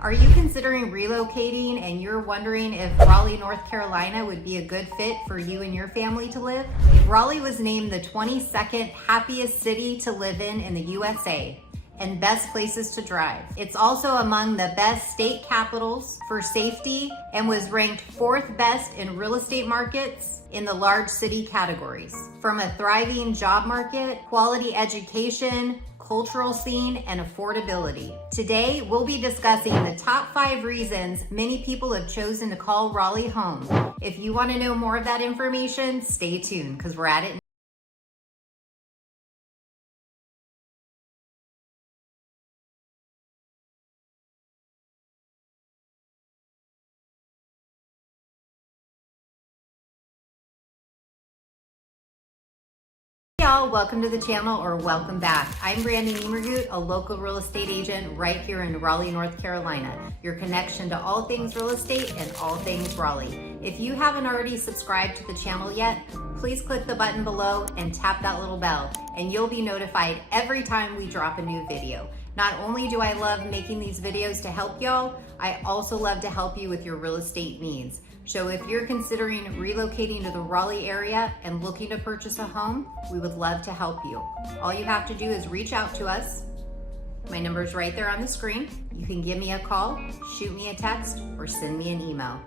Are you considering relocating and you're wondering if Raleigh, North Carolina would be a good fit for you and your family to live? Raleigh was named the 22nd happiest city to live in the USA and best places to drive. It's also among the best state capitals for safety and was ranked 4th best in real estate markets in the large city categories. From a thriving job market, quality education, cultural scene, and affordability. Today, we'll be discussing the top 5 reasons many people have chosen to call Raleigh home. If you want to know more of that information, stay tuned because we're at it. Y'all, welcome to the channel or welcome back. I'm Brandy Nemergut, a local real estate agent right here in Raleigh, North Carolina. Your connection to all things real estate and all things Raleigh. If you haven't already subscribed to the channel yet, please click the button below and tap that little bell and you'll be notified every time we drop a new video. Not only do I love making these videos to help y'all, I also love to help you with your real estate needs. So if you're considering relocating to the Raleigh area and looking to purchase a home, we would love to help you. All you have to do is reach out to us. My number is right there on the screen. You can give me a call, shoot me a text, or send me an email.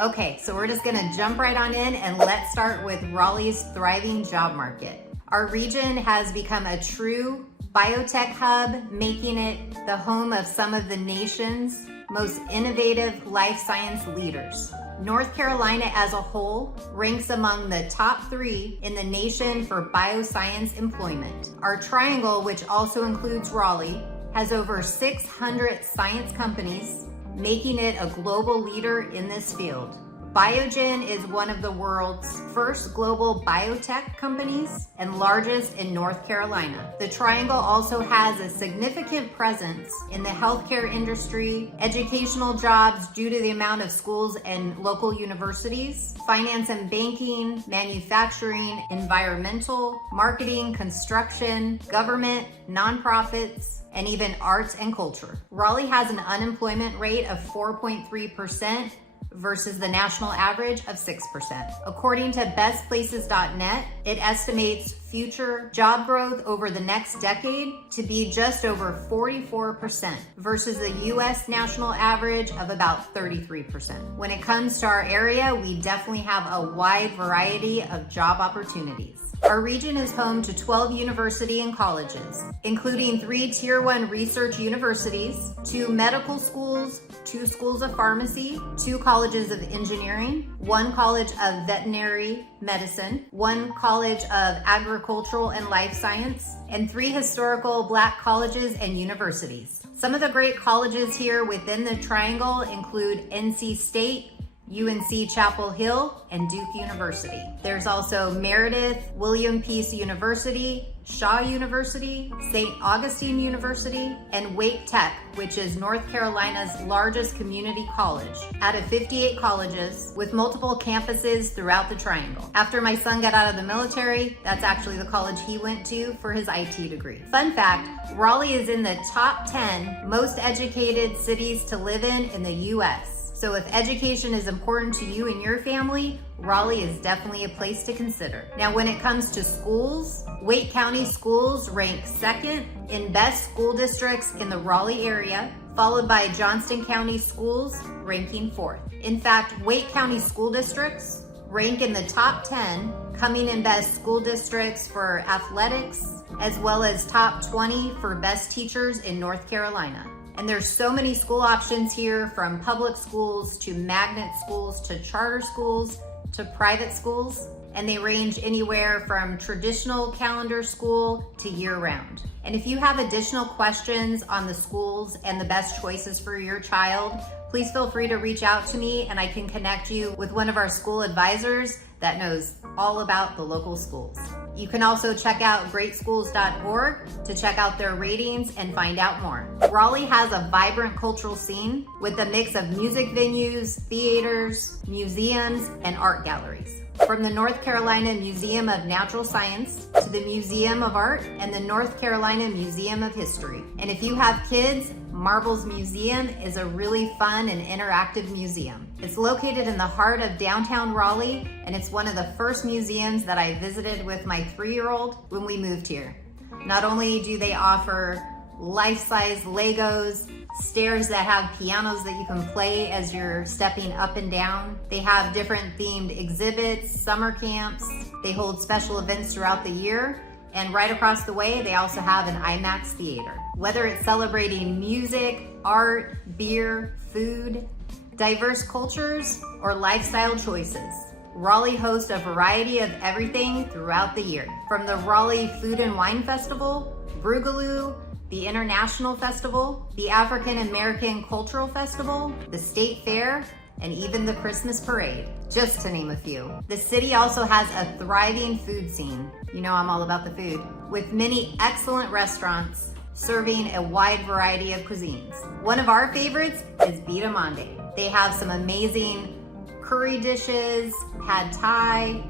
Okay, so we're just gonna jump right on in and let's start with Raleigh's thriving job market. Our region has become a true biotech hub, making it the home of some of the nation's most innovative life science leaders. North Carolina as a whole ranks among the top 3 in the nation for bioscience employment. Our triangle, which also includes Raleigh, has over 600 science companies, making it a global leader in this field. Biogen is one of the world's first global biotech companies and largest in North Carolina. The Triangle also has a significant presence in the healthcare industry, educational jobs due to the amount of schools and local universities, finance and banking, manufacturing, environmental, marketing, construction, government, nonprofits, and even arts and culture. Raleigh has an unemployment rate of 4.3%, versus the national average of 6%. According to bestplaces.net, it estimates future job growth over the next decade to be just over 44% versus the US national average of about 33%. When it comes to our area, we definitely have a wide variety of job opportunities. Our region is home to 12 universities and colleges, including 3 Tier 1 research universities, 2 medical schools, 2 schools of pharmacy, 2 colleges of engineering, 1 college of veterinary medicine, 1 college of agricultural and life science, and 3 historical Black colleges and universities. Some of the great colleges here within the Triangle include NC State, UNC Chapel Hill, and Duke University. There's also Meredith, William Peace University, Shaw University, St. Augustine University, and Wake Tech, which is North Carolina's largest community college, out of 58 colleges with multiple campuses throughout the Triangle. After my son got out of the military, that's actually the college he went to for his IT degree. Fun fact, Raleigh is in the top 10 most educated cities to live in the US. So if education is important to you and your family, Raleigh is definitely a place to consider. Now, when it comes to schools, Wake County schools rank 2nd in best school districts in the Raleigh area, followed by Johnston County schools ranking 4th. In fact, Wake County school districts rank in the top 10, coming in best school districts for athletics, as well as top 20 for best teachers in North Carolina. And there's so many school options here, from public schools to magnet schools to charter schools to private schools. And they range anywhere from traditional calendar school to year-round. And if you have additional questions on the schools and the best choices for your child, please feel free to reach out to me and I can connect you with one of our school advisors that knows all about the local schools. You can also check out greatschools.org to check out their ratings and find out more. Raleigh has a vibrant cultural scene with a mix of music venues, theaters, museums, and art galleries. From the North Carolina Museum of Natural Science to the Museum of Art and the North Carolina Museum of History. And if you have kids, Marbles Museum is a really fun and interactive museum. It's located in the heart of downtown Raleigh, and it's one of the first museums that I visited with my 3-year-old when we moved here. Not only do they offer life-size Legos, stairs that have pianos that you can play as you're stepping up and down. They have different themed exhibits, summer camps. They hold special events throughout the year. And right across the way, they also have an IMAX theater. Whether it's celebrating music, art, beer, food, diverse cultures, or lifestyle choices, Raleigh hosts a variety of everything throughout the year. From the Raleigh Food and Wine Festival, Broogaloo, the International Festival, the African American Cultural Festival, the State Fair, and even the Christmas Parade, just to name a few. The city also has a thriving food scene. You know I'm all about the food, with many excellent restaurants serving a wide variety of cuisines. One of our favorites is Vita Monday. They have some amazing curry dishes, pad thai.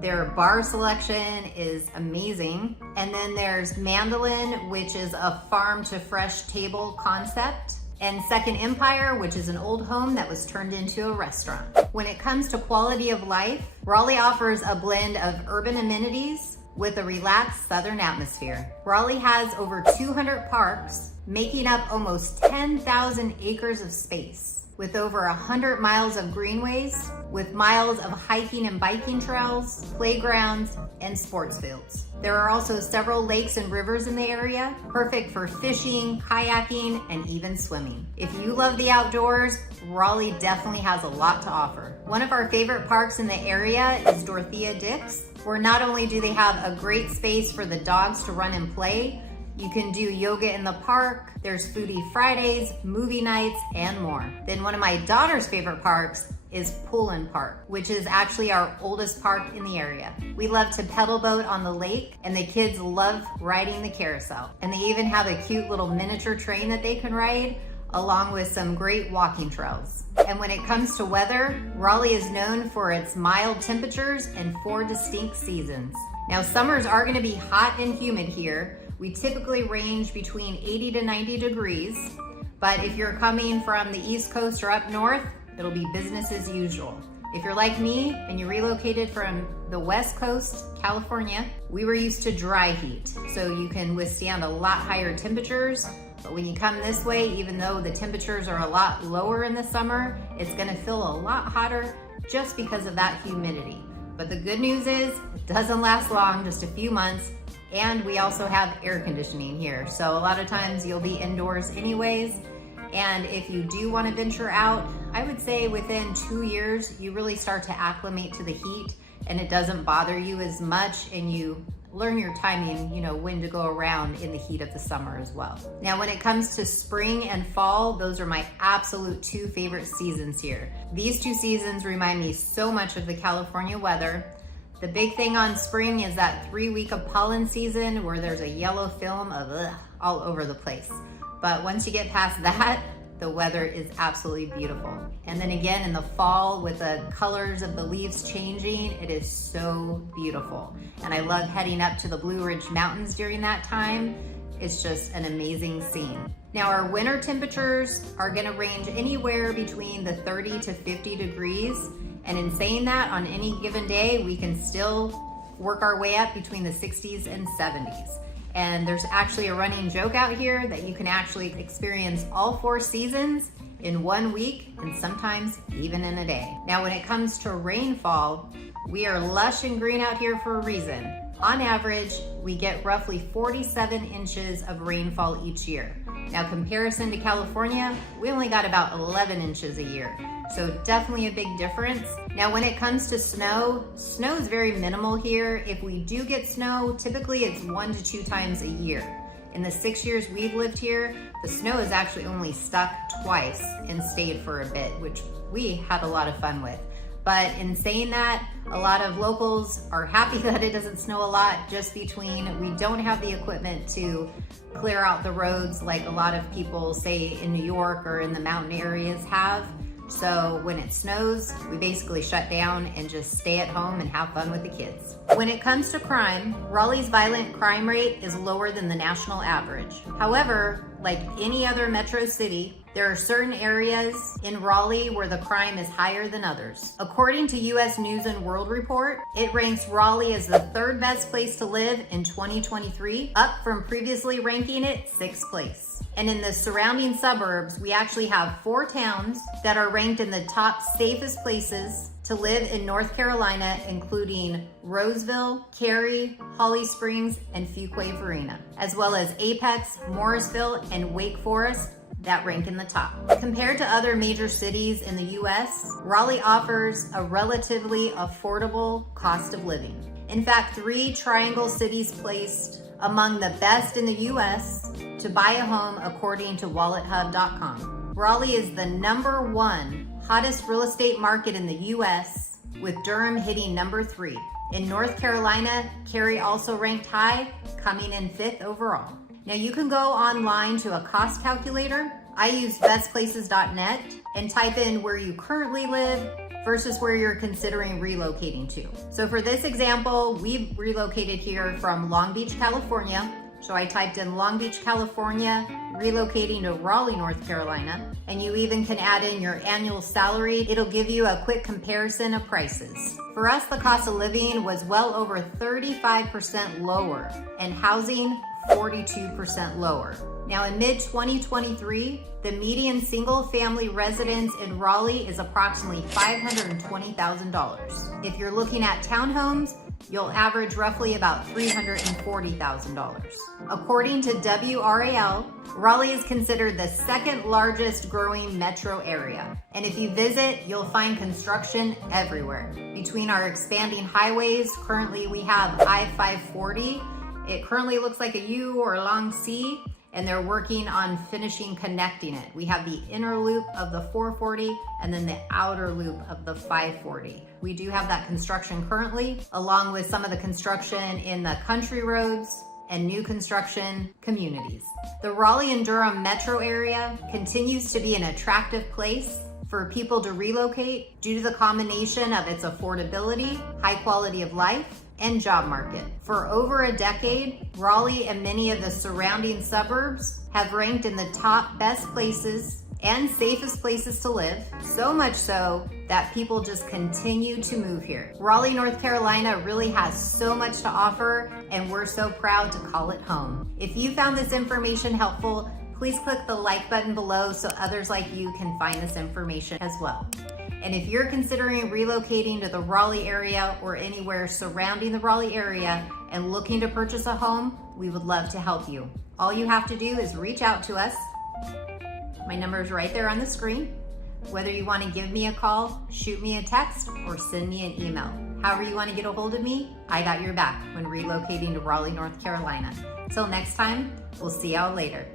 Their bar selection is amazing. And then there's Mandolin, which is a farm to fresh table concept. And Second Empire, which is an old home that was turned into a restaurant. When it comes to quality of life, Raleigh offers a blend of urban amenities with a relaxed southern atmosphere. Raleigh has over 200 parks, making up almost 10,000 acres of space, with over 100 miles of greenways, with miles of hiking and biking trails, playgrounds, and sports fields. There are also several lakes and rivers in the area, perfect for fishing, kayaking, and even swimming. If you love the outdoors, Raleigh definitely has a lot to offer. One of our favorite parks in the area is Dorothea Dix, where not only do they have a great space for the dogs to run and play, you can do yoga in the park, there's foodie Fridays, movie nights, and more. Then one of my daughter's favorite parks is Poolin Park, which is actually our oldest park in the area. We love to pedal boat on the lake, and the kids love riding the carousel. And they even have a cute little miniature train that they can ride, along with some great walking trails. And when it comes to weather, Raleigh is known for its mild temperatures and 4 distinct seasons. Now, summers are gonna be hot and humid here. We typically range between 80 to 90 degrees, but if you're coming from the East Coast or up north, it'll be business as usual. If you're like me and you relocated from the West Coast, California, we were used to dry heat, so you can withstand a lot higher temperatures. But when you come this way, even though the temperatures are a lot lower in the summer, it's gonna feel a lot hotter just because of that humidity. But the good news is, it doesn't last long, just a few months, and we also have air conditioning here. So a lot of times you'll be indoors anyways. And if you do want to venture out, I would say within 2 years, you really start to acclimate to the heat and it doesn't bother you as much, and you learn your timing, you know, when to go around in the heat of the summer as well. Now, when it comes to spring and fall, those are my absolute 2 favorite seasons here. These 2 seasons remind me so much of the California weather. The big thing on spring is that 3-week of pollen season where there's a yellow film of all over the place. But once you get past that, the weather is absolutely beautiful. And then again in the fall, with the colors of the leaves changing, it is so beautiful. And I love heading up to the Blue Ridge Mountains during that time. It's just an amazing scene. Now, our winter temperatures are gonna range anywhere between the 30 to 50 degrees. And in saying that, on any given day, we can still work our way up between the 60s and 70s. And there's actually a running joke out here that you can actually experience all 4 seasons in 1 week, and sometimes even in a day. Now, when it comes to rainfall, we are lush and green out here for a reason. On average, we get roughly 47 inches of rainfall each year. Now, comparison to California, we only got about 11 inches a year. So definitely a big difference. Now, when it comes to snow is very minimal here. If we do get snow, typically it's 1 to 2 times a year. In the 6 years we've lived here, the snow has actually only stuck twice and stayed for a bit, which we had a lot of fun with. But in saying that, a lot of locals are happy that it doesn't snow a lot, just between we don't have the equipment to clear out the roads like a lot of people, say in New York or in the mountain areas, have. So when it snows, we basically shut down and just stay at home and have fun with the kids. When it comes to crime, Raleigh's violent crime rate is lower than the national average. However, like any other metro city, there are certain areas in Raleigh where the crime is higher than others. According to U.S. News and World Report, it ranks Raleigh as the third best place to live in 2023, up from previously ranking it 6th place. And in the surrounding suburbs, we actually have 4 towns that are ranked in the top safest places to live in North Carolina, including Roseville, Cary, Holly Springs, and Fuquay-Varina, as well as Apex, Morrisville, and Wake Forest that rank in the top. Compared to other major cities in the U.S., Raleigh offers a relatively affordable cost of living. In fact, 3 triangle cities placed among the best in the U.S. to buy a home according to WalletHub.com. Raleigh is the #1 hottest real estate market in the U.S., with Durham hitting number 3. In North Carolina, Cary also ranked high, coming in 5th overall. Now you can go online to a cost calculator. I use bestplaces.net and type in where you currently live versus where you're considering relocating to. So for this example, we've relocated here from Long Beach, California. So I typed in Long Beach, California, relocating to Raleigh, North Carolina, and you even can add in your annual salary. It'll give you a quick comparison of prices. For us, the cost of living was well over 35% lower, and housing 42% lower. Now in mid-2023, the median single-family residence in Raleigh is approximately $520,000. If you're looking at townhomes, you'll average roughly about $340,000. According to WRAL, Raleigh is considered the 2nd largest growing metro area. And if you visit, you'll find construction everywhere. Between our expanding highways, currently we have I-540. It currently looks like a U or a long C, and they're working on finishing connecting it. We have the inner loop of the 440 and then the outer loop of the 540. We do have that construction currently, along with some of the construction in the country roads and new construction communities. The Raleigh and Durham metro area continues to be an attractive place for people to relocate due to the combination of its affordability, high quality of life, and job market. For over a decade, Raleigh and many of the surrounding suburbs have ranked in the top best places and safest places to live, so much so that people just continue to move here. Raleigh, North Carolina really has so much to offer, and we're so proud to call it home. If you found this information helpful, please click the like button below so others like you can find this information as well. And if you're considering relocating to the Raleigh area or anywhere surrounding the Raleigh area and looking to purchase a home, we would love to help you. All you have to do is reach out to us. My number is right there on the screen. Whether you want to give me a call, shoot me a text, or send me an email. However you want to get a hold of me, I got your back when relocating to Raleigh, North Carolina. Till next time, we'll see y'all later.